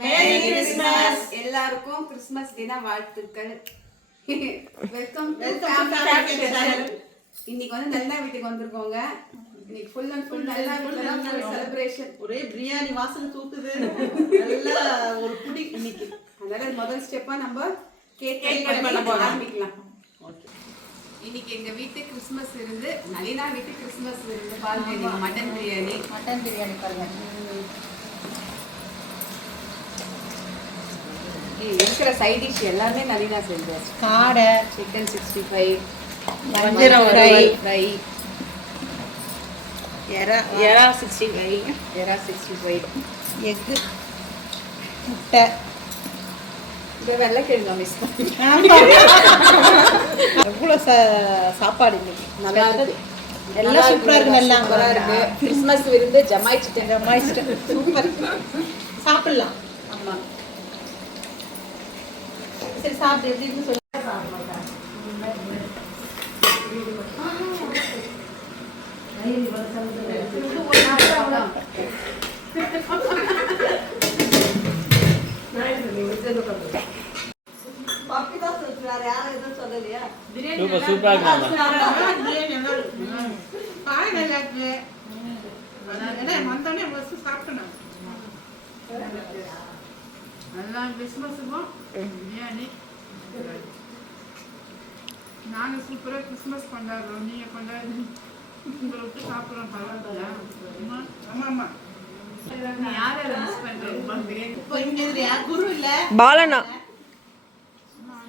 Merry Christmas. எல்லாருக்கும் Christmas தின வாழ்த்துக்கள். வெல்கம் டு இன்னைக்கு வந்து நல்னா வீட்டுக்கு வந்திருக்கோங்க. இன்னைக்கு ஃபுல் அண்ட் ஃபுல் நல்னா வீட்ல செலிப்ரேஷன். ஒரே பிரியாணி வாசனை தூக்குது. நல்ல ஒரு புடி இன்னைக்கு. அதனால முதல் ஸ்டெப்பா நம்ம கேக் கட் பண்ண ஆரம்பிக்கலாம். ஓகே. இன்னைக்கு எங்க வீட்டு கிறிஸ்மஸ் விருந்து, நளினா வீட்டு கிறிஸ்மஸ் விருந்து. பாருங்க, மட்டன் பிரியாணி பாருங்க. இருக்கிற சைட் டிஷ் எல்லாமே நளினா செஞ்சாச்சு. காடை, சிக்கன் 65, வஞ்சரம் ஃப்ரை, எறா 65, எக்கு, முட்டை, இந்த வெள்ளைக்கிழங்கு மிஸ் பண்ணி எவ்வளோ சாப்பாடு இன்னைக்கு நல்லா இருக்கு. எல்லாம் சூப்பரா இருக்கு. நல்லா சூப்பரா இருக்கு. கிறிஸ்மஸ் விருந்து ஜமாயிச்சிட்டேன். சூப்பர். சாப்பிடலாம். ஆமா, சரி சாப்பிட்டு எப்படின்னு சொல்லி நாங்கள் சூப்பராக கிறிஸ்மஸ் கொண்டாடுறோம். நீங்கள் கொண்டாடுறீங்க, உங்களை விட்டு சாப்பிட்றோம். பரவாயில்ல. ஆமாம், யாரை மிஸ் பண்ணுறேன்? குரு இல்ல பாலனா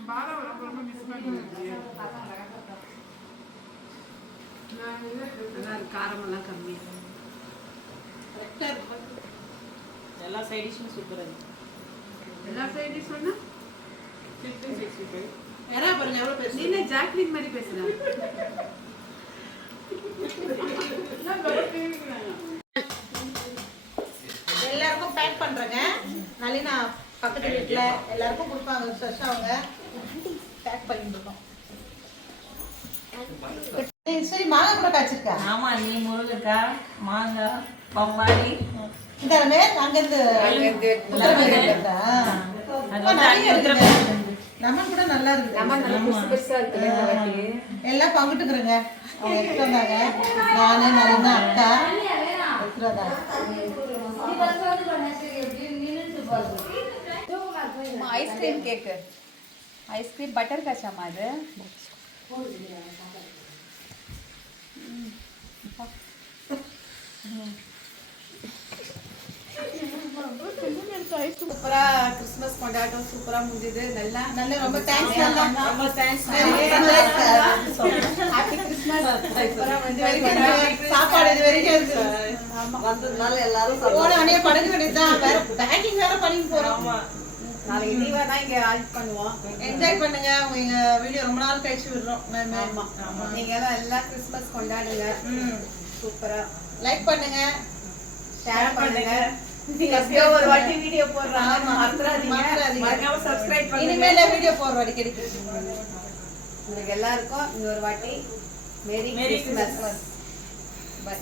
பாலா ரொம்ப மிஸ் பண்ணுறேன். காரமெல்லாம் கம்மியா. எல்லா சைட் டிஷ்ஷும் சூப்பரா இருக்கு. எல்லா சைடு சொன்னா எறா பாருங்க எவ்வளவு பெருசு. நீ ஜாக்லின் மாதிரி பேசுறேன். எல்லாருக்கும் பேக் பண்றேங்க. நளினா பக்கத்து வீட்டுல எல்லாருக்கும் கொடுப்பாங்க. ஃப்ரெஷ்ஷா அவங்க பேக் பண்ணிட்டு இருக்கோம். சரி, மாங்காய் கூட காய்ச்சிருக்கா? ஆமா, நீ முருங்கக்காய், மாங்காய், பம்பாளி, இந்த அங்கிருந்து லெமன் கூட நல்லா இருக்கு. எல்லாம் பங்கிட்டுக்கிறேங்க. அவங்க எடுத்து வந்தாங்க. நானு, நளினா, அக்கா எடுத்துட்டு வந்தாங்க. ஐஸ்கிரீம் கேக்கு, ஐஸ்கிரீம் பட்டர் கச்சாமா அது. சூப்பரா கிறிஸ்மஸ் கொண்டாட்டம் சூப்பரா முடிஞ்சது. நல்லா நல்ல ரொம்ப தேங்க்ஸ். ரொம்ப தேங்க்ஸ். Happy Christmas. சூப்பரா வந்து சாப்பாடு இது வரைக்கும் வந்ததுனால எல்லாரும் போன உடனே படுக்க வேண்டியதுதான். வேற பேக்கிங் வேற பண்ணி போறோம். நாளைக்கு லீவா தான் இங்க ஆட் பண்ணுவோம். என்ஜாய் பண்ணுங்க. உங்க வீடியோ ரொம்ப நாள் கழிச்சு விடுறோம். ஆமா, நீங்க எல்லாம் கிறிஸ்மஸ் கொண்டாடுங்க. சூப்பரா லைக் பண்ணுங்க, ஷேர் பண்ணுங்க. நீங்க ஒரு வாட்டி வீடியோ போடுறாங்க, மறந்துடாதீங்க. மறக்காம சப்ஸ்கிரைப் பண்ணுங்க. இனிமேல வீடியோ போடுற அடிக்கடி. உங்களுக்கு எல்லாருக்கும் இன்னொரு வாட்டி மேரி கிறிஸ்மஸ். பை.